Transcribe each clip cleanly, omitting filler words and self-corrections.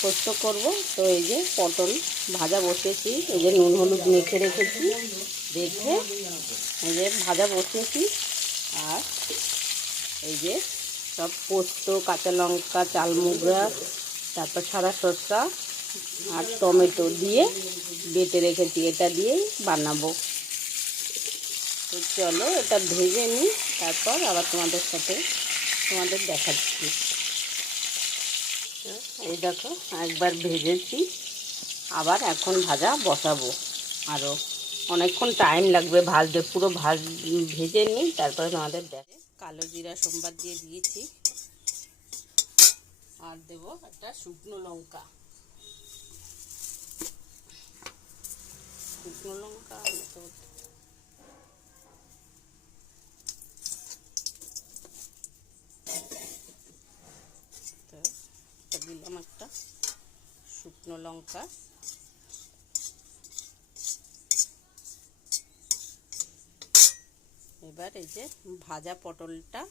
পোস্ত করব। তো এই যে পটল ভাজা বসিয়েছি, এই যে নুন হলুদ মেখে রেখেছি, রেখে এই যে ভাজা বসিয়েছি। আর এই যে সব পোস্ত, কাঁচা লঙ্কা, চালমুগড়া, তারপর সাদা সরষা আর টমেটো দিয়ে বেটে রেখেছি, এটা দিয়েই বানাবো। তো চলো এটা ভেজে নিই, তারপর আবার তোমাদের দেখাচ্ছি। এই দেখো একবার ভেজেছি, আবার এখন ভাজা বসাবো। আরও অনেকক্ষণ টাইম লাগবে ভাজতে, পুরো ভেজে নিই, তারপরে তোমাদের দেখে। কালো জিরা সোমবার দিয়ে দিয়েছি, আর দেবো একটা শুকনো লঙ্কা। শুকনো লঙ্কা তো দিলাম একটা শুকনো লঙ্কা। এবার এই যে ভাজা পটলটা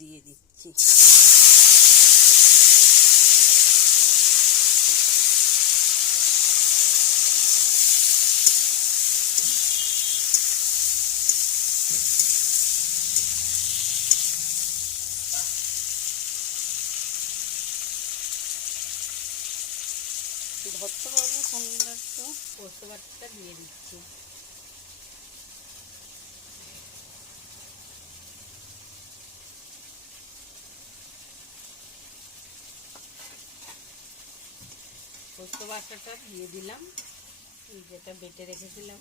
দিয়ে দিচ্ছি। ধরতে পারবো ফোনটা, তো পোস্ত বাটাটা দিয়ে দিচ্ছি। পোস্ত বাটাটা দিয়ে দিলাম, যেটা বেটে রেখেছিলাম।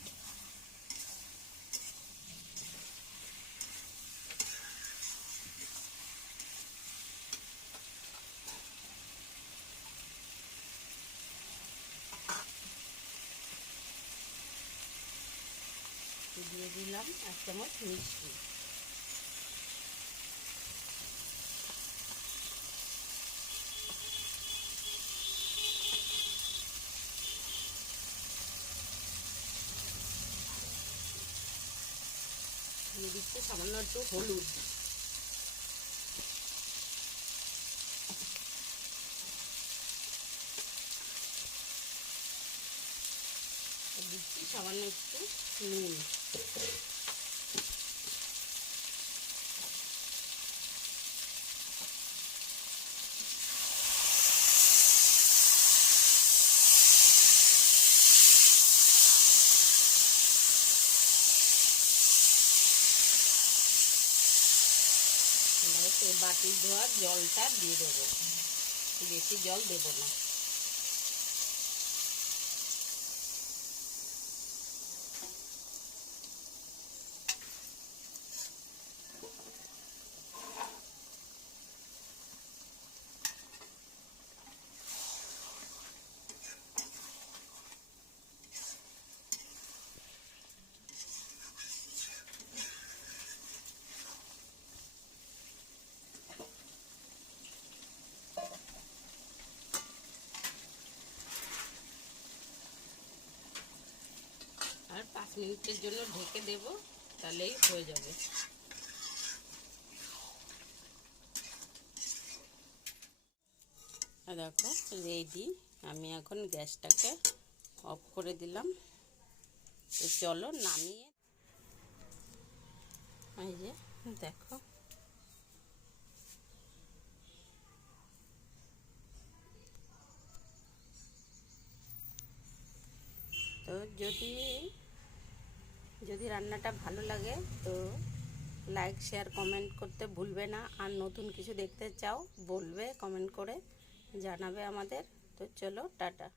দিয়ে দিলাম 1 চামচ মিষ্টি। দিয়ে দিচ্ছি সামান্য একটু হলুদ। দিচ্ছি সামান্য একটু নুন। বাটি ধোয়া জলটা দিয়ে দেবো, বেশি জল দেবো না। আর 5 মিনিটের জন্য ঢেকে দেব, তাহলেই হয়ে যাবে। দেখো রেডি। আমি এখন গ্যাসটাকে অফ করে দিলাম। তো চলো নামিয়ে, এই যে দেখো। তো যদি রান্নাটা ভালো লাগে তো লাইক শেয়ার কমেন্ট করতে ভুলবে না। আর নতুন কিছু দেখতে চাও বলবে, কমেন্ট করে জানাবে আমাদের। তো চলো টাটা।